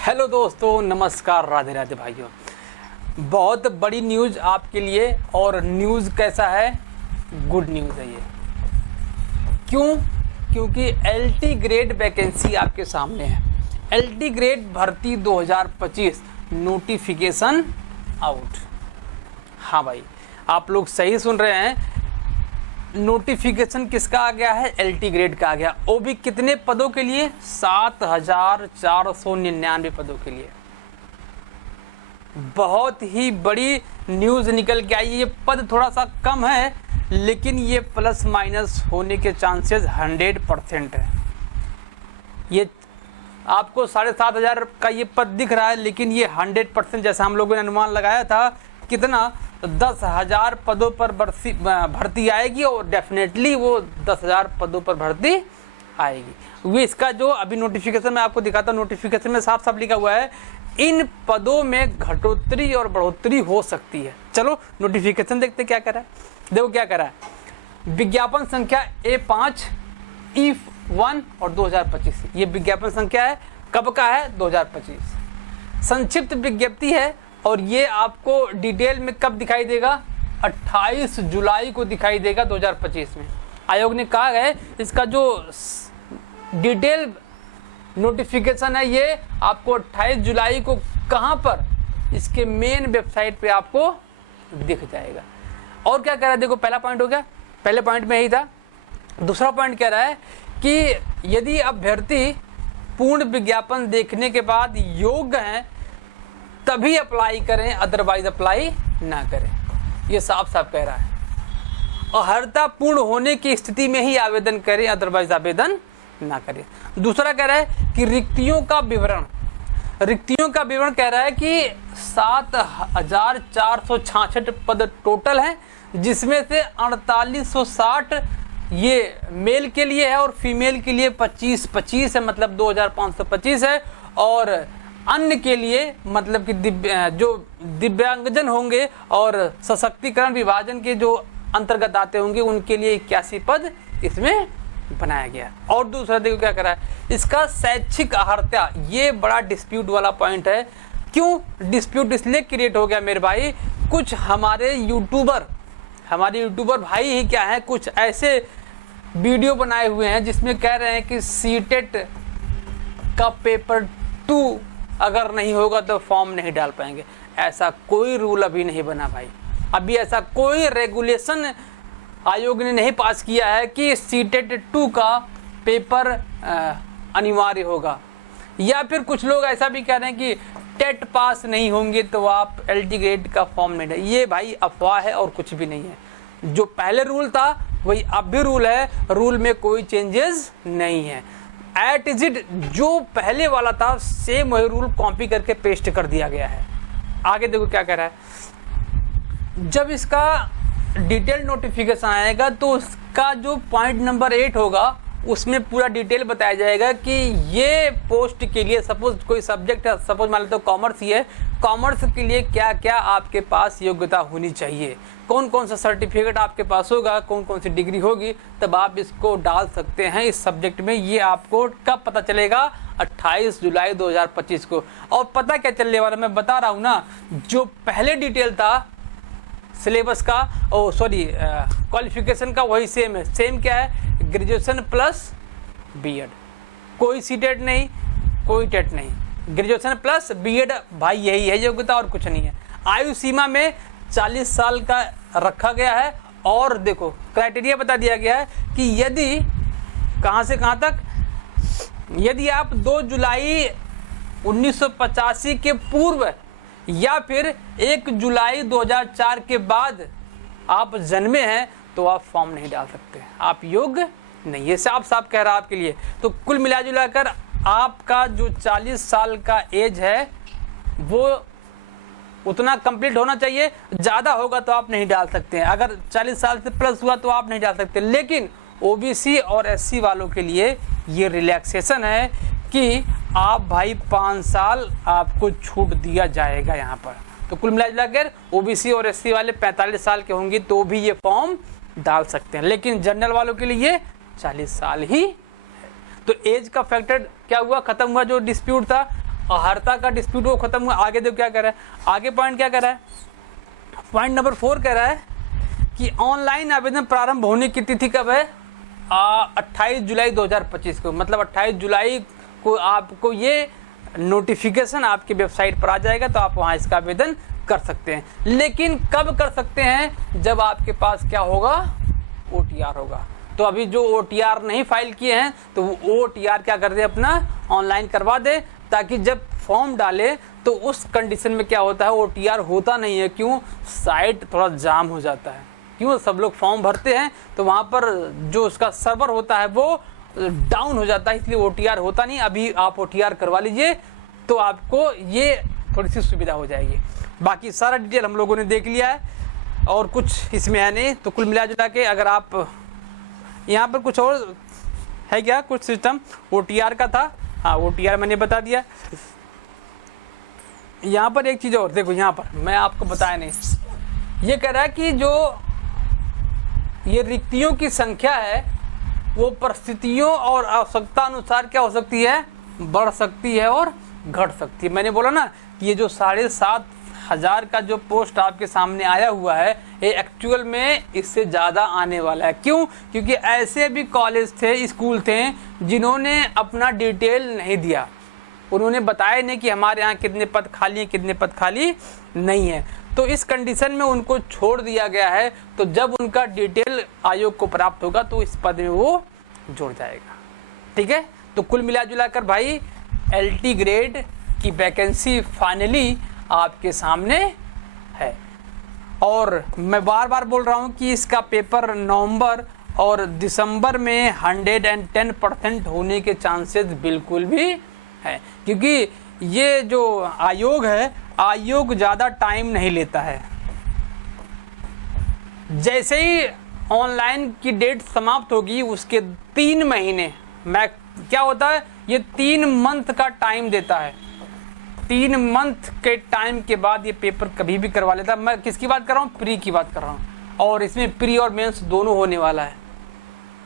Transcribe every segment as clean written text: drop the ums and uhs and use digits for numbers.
Hello दोस्तों, नमस्कार, राधे राधे भाइयों। बहुत बड़ी न्यूज़ आपके लिए। और न्यूज़ कैसा है? गुड न्यूज़ है ये। क्यों? क्योंकि एलटी ग्रेड वैकेंसी आपके सामने है। एलटी ग्रेड भर्ती 2025 नोटिफिकेशन आउट। हाँ भाई, आप लोग सही सुन रहे हैं। नोटिफिकेशन किसका आ गया है? एलटी ग्रेड का आ गया। वो भी कितने पदों के लिए? 7499 पदों के लिए। बहुत ही बड़ी न्यूज़ निकल के आई। ये पद थोड़ा सा कम है, लेकिन ये प्लस माइनस होने के चांसेस 100% है। ये आपको 7500 का ये पद दिख रहा है, लेकिन ये 100% जैसा हम लोगों ने अनुमान लगाया था। कितना? 10,000 पदों पर भर्ती आएगी और डेफिनेटली वो 10,000 पदों पर भर्ती आएगी। वो इसका जो अभी नोटिफिकेशन मैं आपको दिखाता हूँ, नोटिफिकेशन में साफ साफ लिखा हुआ है इन पदों में घटोतरी और बढ़ोतरी हो सकती है। चलो नोटिफिकेशन देखते क्या कह रहा है। देखो क्या कह रहा है। विज्ञापन संख्या A5 E1 और 2025। ये विज्ञापन संख्या है। कब का है? 2025। संक्षिप्त विज्ञप्ति है और ये आपको डिटेल में कब दिखाई देगा? 28 जुलाई को दिखाई देगा 2025 में। आयोग ने कहा है इसका जो डिटेल नोटिफिकेशन है ये आपको 28 जुलाई को कहां पर? इसके मेन वेबसाइट पे आपको दिख जाएगा। और क्या कह रहा है? देखो, पहला पॉइंट हो गया, पहले पॉइंट में यही था। दूसरा पॉइंट कह रहा है कि यदि अभ्यर्थी पूर्ण विज्ञापन देखने के बाद योग्य हैं तभी अप्लाई करें, अदरवाइज अप्लाई ना करें। ये साफ साफ कह रहा है। और अर्हता पूर्ण होने की स्थिति में ही आवेदन करें, अदरवाइज आवेदन ना करें। दूसरा कह रहा है कि रिक्तियों का विवरण कह रहा है कि 7466 पद टोटल हैं, जिसमें से 4860 ये मेल के लिए है और फीमेल के लिए 25 है, मतलब 2525 है। और अन्य के लिए मतलब कि जो दिव्यांगजन होंगे और सशक्तिकरण विभाजन के जो अंतर्गत आते होंगे उनके लिए 81 पद इसमें बनाया गया। और दूसरा देखो क्या कर रहा है, इसका शैक्षिक अर्हता। ये बड़ा डिस्प्यूट वाला पॉइंट है। क्यों डिस्प्यूट इसलिए क्रिएट हो गया मेरे भाई? कुछ हमारे यूट्यूबर भाई ही क्या है, कुछ ऐसे वीडियो बनाए हुए हैं जिसमें कह रहे हैं कि सीटेट का पेपर 2 अगर नहीं होगा तो फॉर्म नहीं डाल पाएंगे। ऐसा कोई रूल अभी नहीं बना भाई। अभी ऐसा कोई रेगुलेशन आयोग ने नहीं पास किया है कि सीटेट 2 का पेपर अनिवार्य होगा। या फिर कुछ लोग ऐसा भी कह रहे हैं कि टेट पास नहीं होंगे तो आप एलटी ग्रेड का फॉर्म नहीं डाल। ये भाई अफवाह है और कुछ भी नहीं है। जो पहले रूल था वही अब भी रूल है। रूल में कोई चेंजेस नहीं है। एट इज इट जो पहले वाला था सेम वही रूल कॉपी करके पेस्ट कर दिया गया है। आगे देखो क्या कह रहा है। जब इसका डिटेल नोटिफिकेशन आएगा तो उसका जो पॉइंट नंबर 8 होगा उसमें पूरा डिटेल बताया जाएगा कि ये पोस्ट के लिए सपोज कोई सब्जेक्ट है, सपोज मान लेते हो कॉमर्स ही है, कॉमर्स के लिए क्या क्या आपके पास योग्यता होनी चाहिए, कौन कौन सा सर्टिफिकेट आपके पास होगा, कौन कौन सी डिग्री होगी, तब आप इसको डाल सकते हैं इस सब्जेक्ट में। ये आपको कब पता चलेगा? 28 जुलाई 2025 को। और पता क्या चलने वाला मैं बता रहा हूँ ना, जो पहले डिटेल था सिलेबस का, क्वालिफिकेशन का, वही सेम है। सेम क्या है? Graduation plus BEd. कोई सीटेट नहीं, कोई टेट नहीं, ग्रेजुएशन प्लस बीएड भाई, यही है योग्यता और कुछ नहीं है। आयु सीमा में 40 साल का रखा गया है। और देखो क्राइटेरिया बता दिया गया है कि यदि कहां से कहां तक, यदि आप 2 जुलाई 1985 के पूर्व या फिर 1 जुलाई 2004 के बाद आप जन्मे हैं तो आप फॉर्म नहीं डाल सकते, आप योग्य नहीं। ये साफ साफ कह रहा है आपके लिए। तो कुल मिला जुला कर आपका जो 40 साल का एज है वो उतना कंप्लीट होना चाहिए। ज़्यादा होगा तो आप नहीं डाल सकते हैं। अगर 40 साल से प्लस हुआ तो आप नहीं डाल सकते। लेकिन ओबीसी और एससी वालों के लिए ये रिलैक्सेशन है कि आप भाई 5 साल आपको छूट दिया जाएगा यहाँ पर। तो कुल मिलाकर ओबीसी और एससी वाले 45 साल के होंगे तो भी ये फॉर्म डाल सकते हैं। लेकिन जनरल वालों के लिए 40 साल ही। तो एज का फैक्टर क्या हुआ? खत्म हुआ जो डिस्प्यूट था। अहर्ता का डिस्प्यूट वो खत्म हुआ। आगे देखो क्या कह रहा है, आगे पॉइंट क्या कह रहा है, पॉइंट नंबर 4 कह रहा है कि ऑनलाइन आवेदन प्रारंभ होने की तिथि कब है, 28 जुलाई 2025 को। मतलब 28 जुलाई को आपको ये नोटिफिकेशन आपकी वेबसाइट पर आ जाएगा, तो आप वहाँ इसका आवेदन कर सकते हैं। लेकिन कब कर सकते हैं, जब आपके पास क्या होगा, OTR होगा। तो अभी जो OTR नहीं फाइल किए हैं तो वो OTR क्या कर दे, अपना ऑनलाइन करवा दे, ताकि जब फॉर्म डाले तो उस कंडीशन में क्या होता है, OTR होता नहीं है। क्यों, साइट थोड़ा जाम हो जाता है। क्यों, सब लोग फॉर्म भरते हैं तो वहाँ पर जो उसका सर्वर होता है वो डाउन हो जाता है, इसलिए OTR होता नहीं। अभी आप OTR करवा लीजिए तो आपको ये थोड़ी सी सुविधा हो जाएगी। बाकी सारा डिटेल हम लोगों ने देख लिया है और कुछ इसमें है नहीं। तो कुल मिला जुला के अगर आप यहाँ पर कुछ और है क्या, कुछ सिस्टम OTR का था, हाँ OTR मैंने बता दिया। यहाँ पर एक चीज़ और देखो, यहाँ पर मैं आपको बताया नहीं, ये कह रहा है कि जो ये रिक्तियों की संख्या है वो परिस्थितियों और आवश्यकता अनुसार क्या हो सकती है, बढ़ सकती है और घट सकती है। मैंने बोला ना कि ये जो 7,500 का जो पोस्ट आपके सामने आया हुआ है, ये एक्चुअल में इससे ज़्यादा आने वाला है। क्यों, क्योंकि ऐसे भी कॉलेज थे, स्कूल थे जिन्होंने अपना डिटेल नहीं दिया, उन्होंने बताया नहीं कि हमारे यहाँ कितने पद खाली हैं, कितने पद खाली नहीं है। तो इस कंडीशन में उनको छोड़ दिया गया है। तो जब उनका डिटेल आयोग को प्राप्त होगा तो इस पद में वो जुड़ जाएगा। ठीक है, तो कुल मिला जुला कर भाई LT ग्रेड की वैकेंसी फाइनली आपके सामने है। और मैं बार बार बोल रहा हूँ कि इसका पेपर नवंबर और दिसंबर में 110% होने के चांसेस बिल्कुल भी है, क्योंकि ये जो आयोग है, आयोग ज़्यादा टाइम नहीं लेता है। जैसे ही ऑनलाइन की डेट समाप्त होगी उसके 3 महीने मैं क्या होता है, ये 3 मंथ का टाइम देता है। 3 मंथ के टाइम के बाद ये पेपर कभी भी करवा लेता है। मैं किसकी बात कर रहा हूँ, प्री की बात कर रहा हूँ। और इसमें प्री और मेंस दोनों होने वाला है।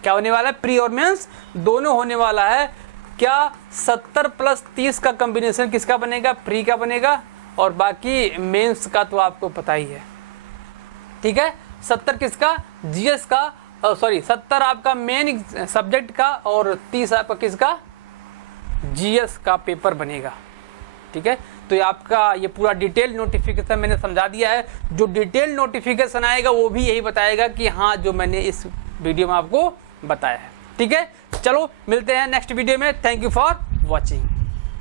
क्या होने वाला है, प्री और मेंस दोनों होने वाला है। क्या 70 + 30 का कॉम्बिनेशन किसका बनेगा, प्री का बनेगा, और बाकी मेंस का तो आपको पता ही है। ठीक है, 70 किसका, GS का, सॉरी 70 आपका मेन सब्जेक्ट का और 30 आपका किसका, GS का पेपर बनेगा। ठीक है, तो ये आपका ये पूरा डिटेल नोटिफिकेशन मैंने समझा दिया है। जो डिटेल नोटिफिकेशन आएगा वो भी यही बताएगा कि हाँ जो मैंने इस वीडियो में आपको बताया है। ठीक है, चलो मिलते हैं नेक्स्ट वीडियो में। Thank you for watching.